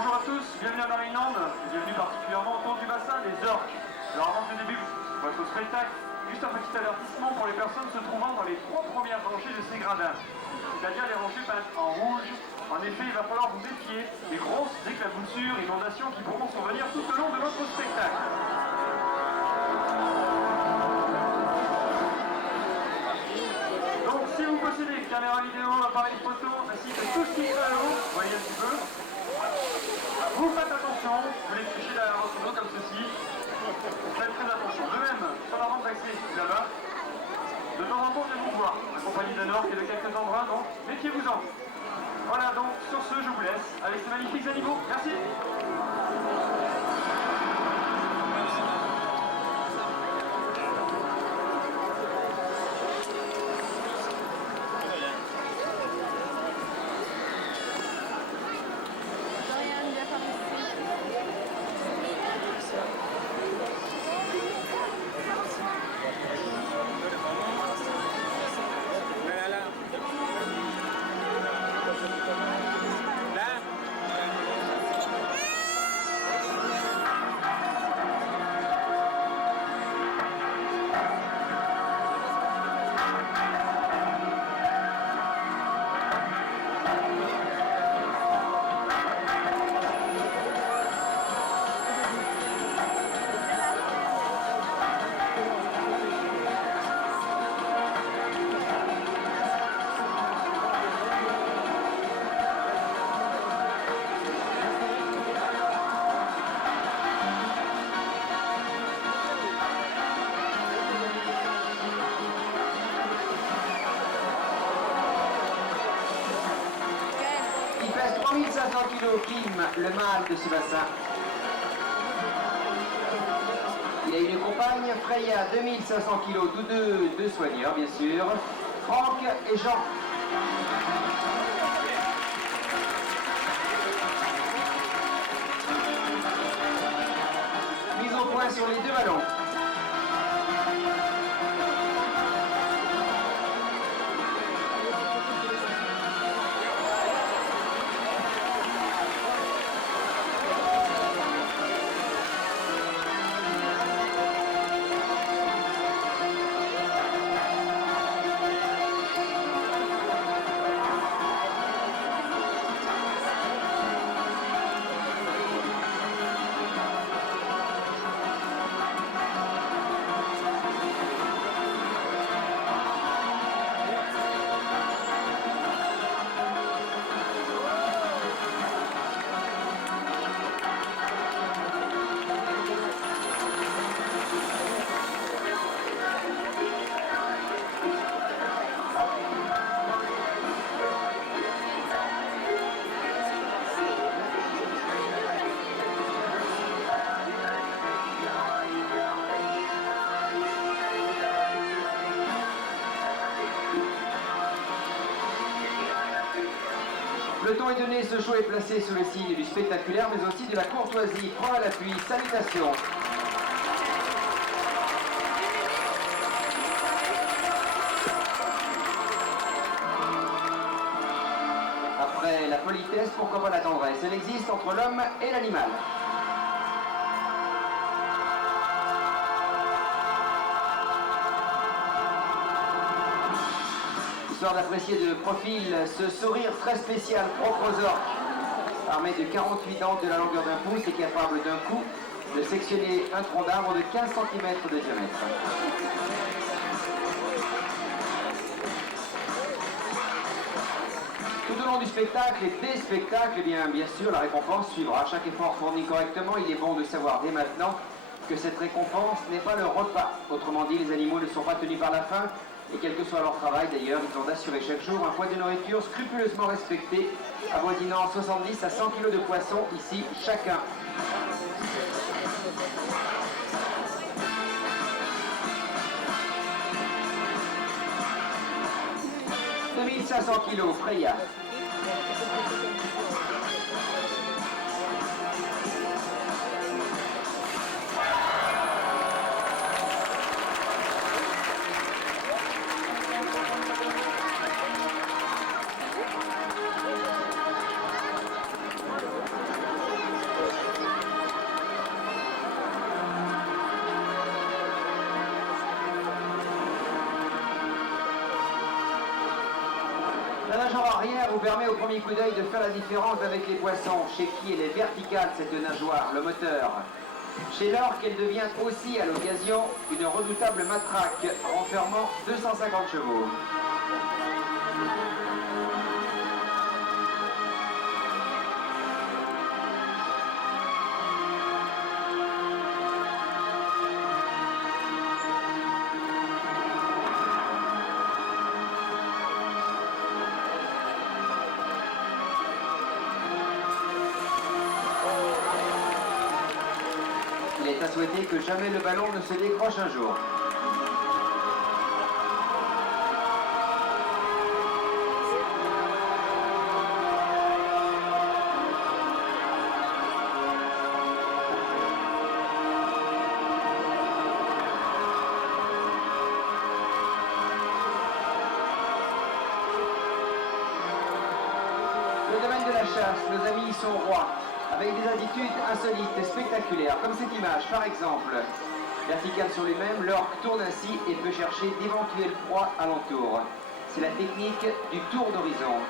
bonjour à tous, bienvenue à Marineland, bienvenue particulièrement autour du bassin des orques. Alors avant que je débute votre spectacle, juste un petit avertissement pour les personnes se trouvant dans les 3 premières rangées de ces gradins, c'est-à-dire les rangées peintes en rouge. En effet, il va falloir vous méfier des grosses éclaboussures, inondations qui pourront survenir tout au long de votre spectacle. Donc si vous possédez caméra vidéo, appareil photo, ainsi que tout ce qui est à l'eau, voyez un petit peu, vous faites attention, vous les fichez derrière votre dos comme ceci, faites très attention. De même, sur la rampe d'accès là-bas, de temps en temps, viens vous voir, accompagné d'un orque et de quelques embruns, donc méfiez-vous-en. Voilà, donc sur ce, je vous laisse avec ces magnifiques animaux. Merci. Il pèse 3500 kg, Kim, le mâle de ce bassin. Il a une compagne, Freya, 2500 kg, tous deux soigneurs, bien sûr, Franck et Jean. Mise au point sur les 2 ballons. Le ton est donné, ce show est placé sous le signe du spectaculaire, mais aussi de la courtoisie. Prends à l'appui, salutations. Après la politesse, pourquoi pas la tendresse? Elle existe entre l'homme et l'animal. Histoire d'apprécier de profil ce sourire très spécial propre aux orques, armé de 48 dents de la longueur d'un pouce et capable d'un coup de sectionner un tronc d'arbre de 15 cm de diamètre. Tout au long du spectacle et des spectacles, bien sûr, la récompense suivra. Chaque effort fourni correctement, il est bon de savoir dès maintenant que cette récompense n'est pas le repas. Autrement dit, les animaux ne sont pas tenus par la faim, et quel que soit leur travail d'ailleurs, ils ont d'assurer chaque jour un poids de nourriture scrupuleusement respecté, avoisinant 70 à 100 kg de poisson ici chacun. « 2500 kg, Freya. » nageoire arrière vous permet au premier coup d'œil de faire la différence avec les poissons, chez qui elle est verticale cette nageoire, le moteur. Chez l'orque, elle devient aussi à l'occasion une redoutable matraque renfermant 250 chevaux. Il est à souhaiter que jamais le ballon ne se décroche un jour. Le domaine de la chasse, nos amis y sont rois, avec des attitudes insolites et spectaculaires, comme cette image par exemple. Verticale sur lui-même, l'orque tourne ainsi et peut chercher d'éventuelles proies alentour. C'est la technique du tour d'horizon.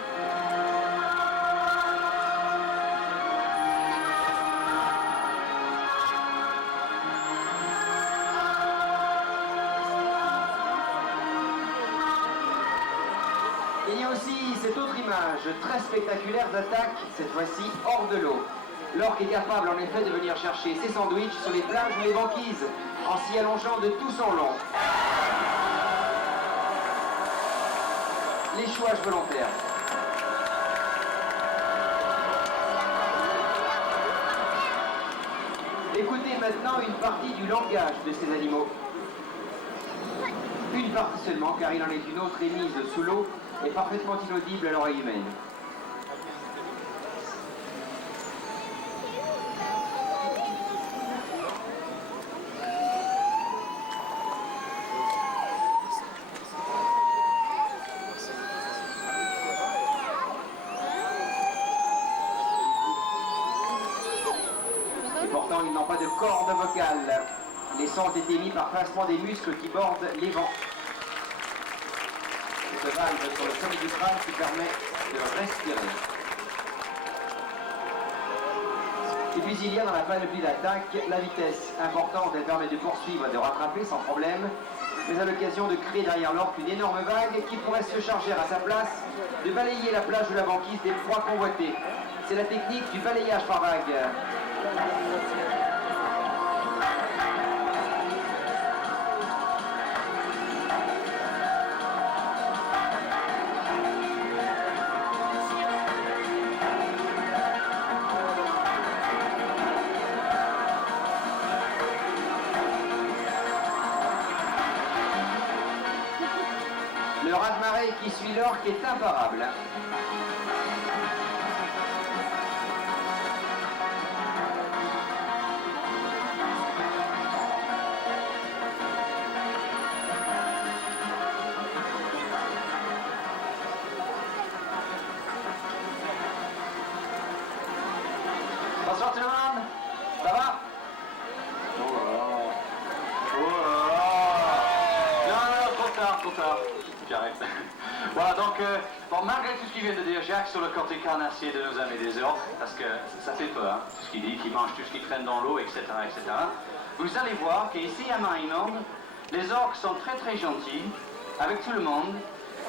Il y a aussi cette autre image très spectaculaire d'attaque, cette fois-ci hors de l'eau. L'orque est capable en effet de venir chercher ses sandwichs sur les plages ou les banquises, en s'y allongeant de tout son long. L'échouage volontaire. Écoutez maintenant une partie du langage de ces animaux. Une partie seulement, car il en est une autre émise sous l'eau et parfaitement inaudible à l'oreille humaine. Et pourtant, ils n'ont pas de corde vocale. Les sons ont été émis par pincement des muscles qui bordent les vents. Cette valve sur le sommet du crâne qui permet de respirer. Et puis il y a dans la panoplie d'attaque la vitesse importante. Elle permet de poursuivre et de rattraper sans problème, mais à l'occasion de créer derrière l'orque une énorme vague qui pourrait se charger à sa place de balayer la plage ou la banquise des proies convoitées. C'est la technique du balayage par vague. Le raz-de-marée qui suit l'orque est imparable. Bonsoir tout le monde, ça va? Trop tard. J'arrête. Voilà, donc, bon, malgré tout ce qu'il vient de dire Jacques sur le côté carnassier de nos amis des orques, parce que ça fait peur, hein, tout ce qu'il dit, qu'ils mangent tout ce qui traîne dans l'eau, etc., etc., vous allez voir qu'ici à Marineland, les orques sont très très gentils avec tout le monde,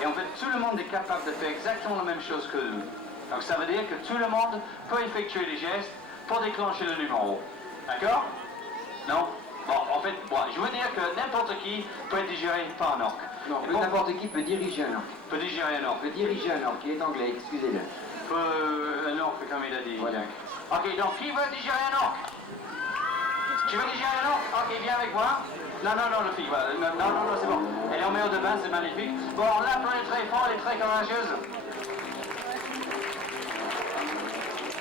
et en fait tout le monde est capable de faire exactement la même chose que nous. Donc ça veut dire que tout le monde peut effectuer les gestes pour déclencher le numéro. D'accord? Non? Bon, en fait, bon, je veux dire que n'importe qui peut être digéré par un orque. Non, n'importe qui peut diriger un orque. Peut digérer un orque. Peut diriger un orque, il est anglais, excusez-le. Un orque, comme il a dit. Voilà. Ok, donc qui veut digérer un orque? Tu veux digérer un orque? Ok, viens avec moi. Non, le fille, voilà. Non, c'est bon. Elle est en mer de bain, c'est magnifique. Bon, là, elle est très fort, elle est très courageuse.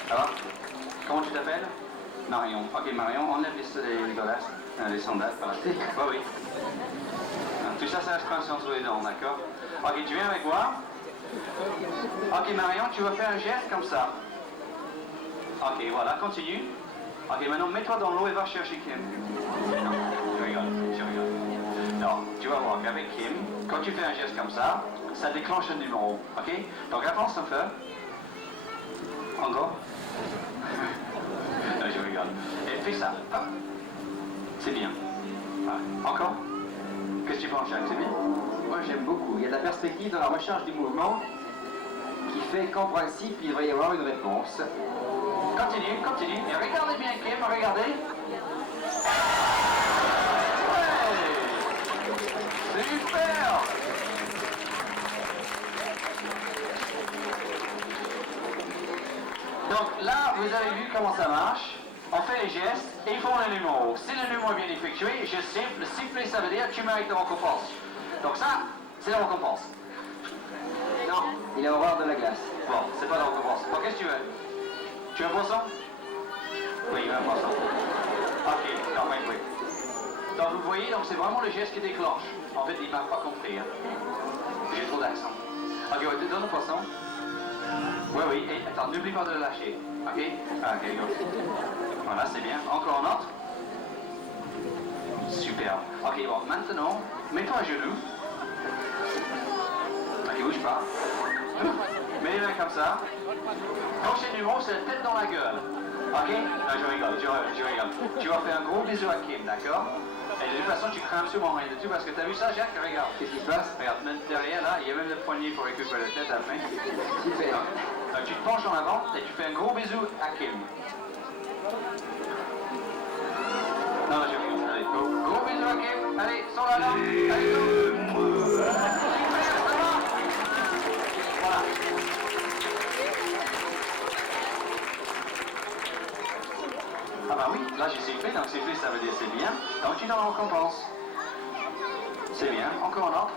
Ça va? Comment tu t'appelles? Marion. Ok, Marion, enlève les godasses, les sandales, voilà. Oui. Tout ça, ça reste conscient sur les dents, d'accord? Ok, tu viens avec moi. Ok, Marion, tu vas faire un geste comme ça. Ok, voilà, continue. Ok, maintenant, mets-toi dans l'eau et va chercher Kim. Non, je rigole. Non, tu vas voir qu'avec Kim, quand tu fais un geste comme ça déclenche un numéro, ok? Donc avance un peu. Encore. Non, je rigole. Et fais ça. Hop. C'est bien. Voilà. Encore. Qu'est-ce que tu penses, Jacques? C'est bien? Moi j'aime beaucoup. Il y a de la perspective dans la recherche du mouvement qui fait qu'en principe il devrait y avoir une réponse. Continue, continue. Et regardez bien Kim, regardez. Ouais. Super. Donc là, vous avez vu comment ça marche. On fait les gestes et ils font le numéro. Si le numéro est bien effectué, je siffle. Siffler, ça veut dire tu mérites de récompense. Donc ça, c'est la récompense. Non, il a horreur de la glace. Bon, c'est pas la récompense. Bon, qu'est-ce que tu veux? Tu veux un poisson? Oui, il veut un poisson. Ok, quand même, oui. Donc vous voyez, donc c'est vraiment le geste qui déclenche. En fait, il m'a pas compris. Hein. J'ai trop d'accent. Ok, ouais, donne le poisson. Oui, oui, et attends, n'oublie pas de le lâcher. Ok? Ah, ok, go. Voilà, c'est bien. Encore un autre. Super. Ok, bon, maintenant, mets-toi à genoux. Ok, bouge pas. Mets les mains comme ça. Prochain numéro, c'est la tête dans la gueule. Ok? Non, je rigole, je rigole. Tu vas faire un gros bisou à Kim, d'accord? Et de toute façon, tu crains absolument rien de tout parce que t'as vu ça, Jacques? Regarde. Qu'est-ce qui se passe? Regarde, même derrière là, il y a même le poignet pour récupérer la tête après. Super. Donc, tu te penches en avant et tu fais un gros bisou à Kim. Non, je rigole. Allez, go. Gros bisou à Kim. Allez, sans la langue. Allez, go. Super, ça va? Voilà. Ah bah oui, là j'ai sifflé, donc siffler ça veut dire c'est bien. Donc tu donnes la récompense. C'est bien, encore un autre.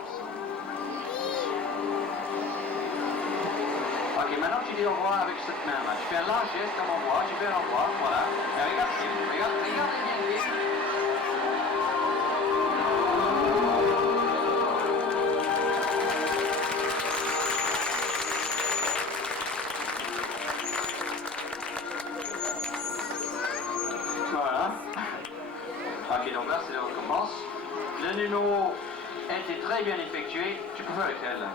Ok, maintenant tu dis au revoir avec cette main là. Tu fais un large geste comme au revoir, tu fais un au revoir, voilà. Et regarde, regarde bien. Voilà. Ok, donc là c'est la récompense. Le numéro a été très bien effectué. Tu peux faire lequel là?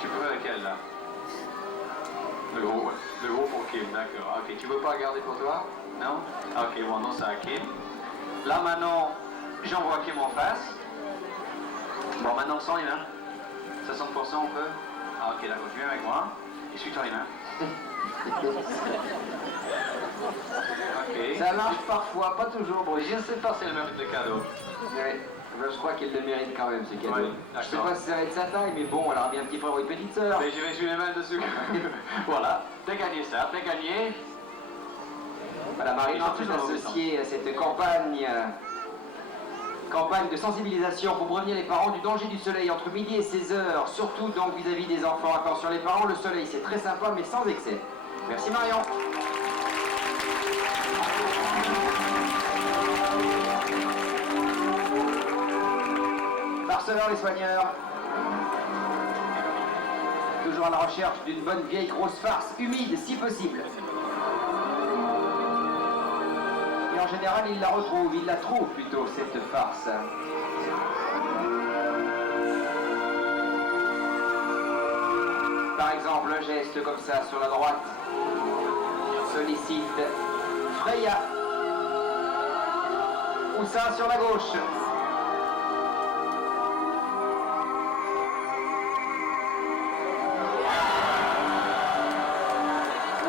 Tu peux faire lequel là? Le gros, ouais. Le gros pour Kim, d'accord. Ok, tu veux pas garder pour toi? Non? Ok, bon, non, c'est à Kim. Là maintenant, j'envoie Kim en face. Bon, maintenant sans les mains. 60% on peut? Ah, ok, d'accord, tu viens avec moi. Et suis-toi les mains. Ok. Ça marche parfois, pas toujours, Bruce. Je sais pas si elle mérite le cadeau. Ouais, je crois qu'elle le mérite quand même, ce cadeau. Ouais, Je sais pas si ça va être sa taille, mais bon, elle aura bien un petit frère ou une petite sœur. Mais je vais suivre les mains dessus. Voilà, t'as gagné ça, t'as gagné. Voilà, Marine, en plus associée à cette campagne de sensibilisation pour prévenir les parents du danger du soleil entre midi et 16h, surtout donc vis-à-vis des enfants. Attention les parents, le soleil c'est très sympa mais sans excès. Merci Marion. Barcelone les soigneurs. Toujours à la recherche d'une bonne vieille grosse farce humide si possible. Et en général, il la trouve plutôt, cette farce. Par exemple, un geste comme ça sur la droite sollicite Freya. Ou ça sur la gauche.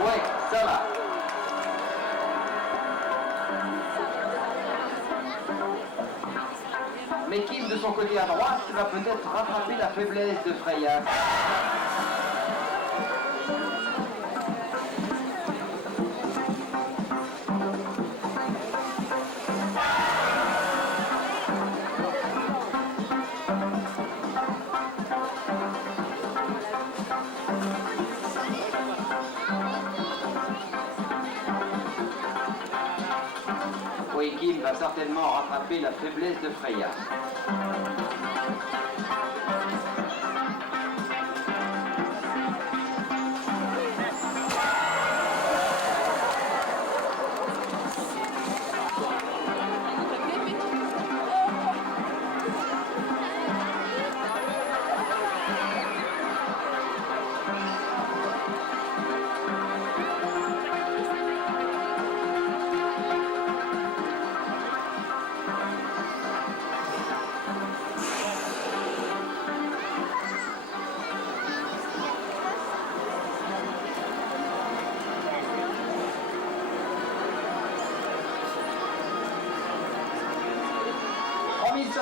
Ouais, ça va. Mais Kim, de son côté à droite, va peut-être rattraper la faiblesse de Freya. Oui, Kim va certainement rattraper la faiblesse de Freya.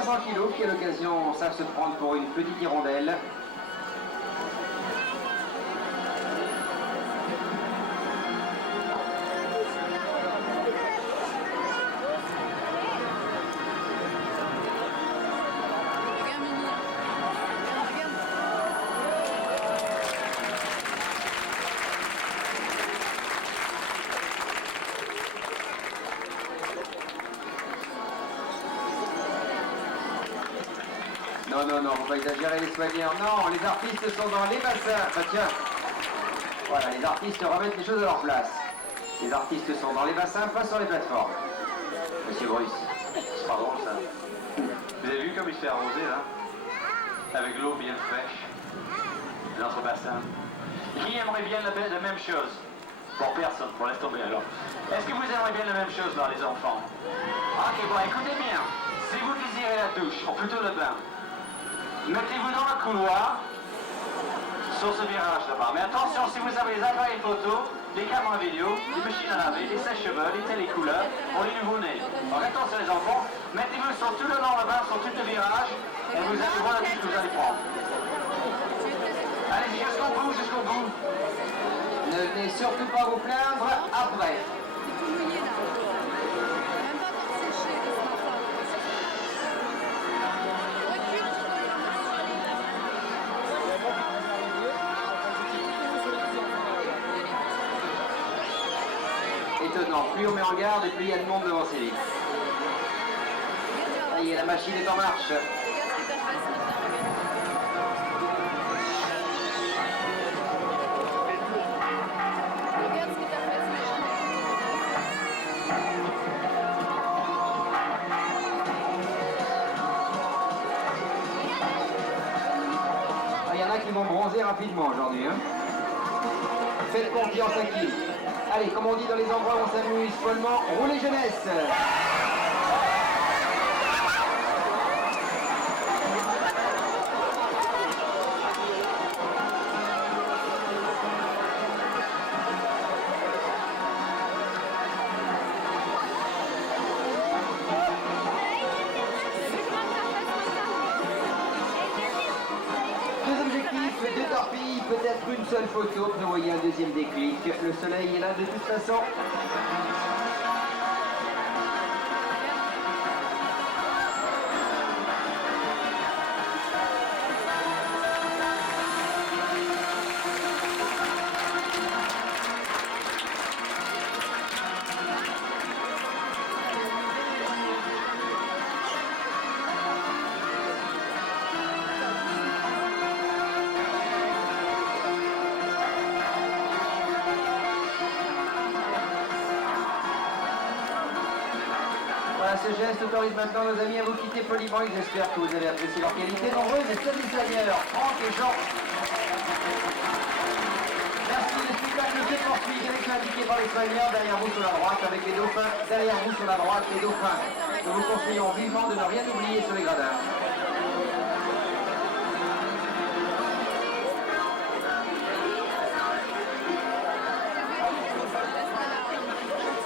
500 kilos qui à l'occasion savent se prendre pour une petite hirondelle. Non, non, non, faut pas exagérer les soigneurs. Non, les artistes sont dans les bassins. Bah tiens, voilà, les artistes remettent les choses à leur place. Les artistes sont dans les bassins, pas sur les plateformes. Monsieur Bruce. C'est pas drôle ça. Vous avez vu comme il se fait arroser là? Avec l'eau bien fraîche. Notre bassin. Qui aimerait bien la même chose? Bon, personne, pour laisse tomber alors. Est-ce que vous aimeriez bien la même chose là, les enfants? Ok, bon, écoutez bien. Si vous désirez la douche, ou plutôt le bain, mettez-vous dans le couloir, sur ce virage là-bas. Mais attention, si vous avez les appareils photo, les caméras vidéo, les machines à laver, les sèche-cheveux, les télécouleurs, pour les nouveau-nés. Alors attention les enfants, mettez-vous sur tout le long le bain, sur tout le virage, et vous allez voir la douche que vous allez prendre. Allez-y jusqu'au bout, jusqu'au bout. Ne venez surtout pas vous plaindre après. Étonnant, plus on met en garde et plus il y a de monde devant ces vitres. Ça y est, la machine est en marche. Il y en a qui vont bronzer rapidement aujourd'hui. Hein. Faites confiance à qui? Allez, comme on dit dans les endroits où on s'amuse follement, roulez jeunesse! Deux objectifs, deux torpilles, peut-être une seule photo, prévoyez un deuxième déclic. Le soleil est là de toute façon. Voilà, ce geste autorise maintenant nos amis à vous quitter poliment. J'espère que vous avez apprécié leur qualité nombreuse et satisfaisantes. Franck et Jean. Merci, le spectacle se poursuit. Direction indiquée par les soigneurs, derrière vous sur la droite avec les dauphins. Derrière vous sur la droite, les dauphins. Nous vous conseillons vivement de ne rien oublier sur les gradins.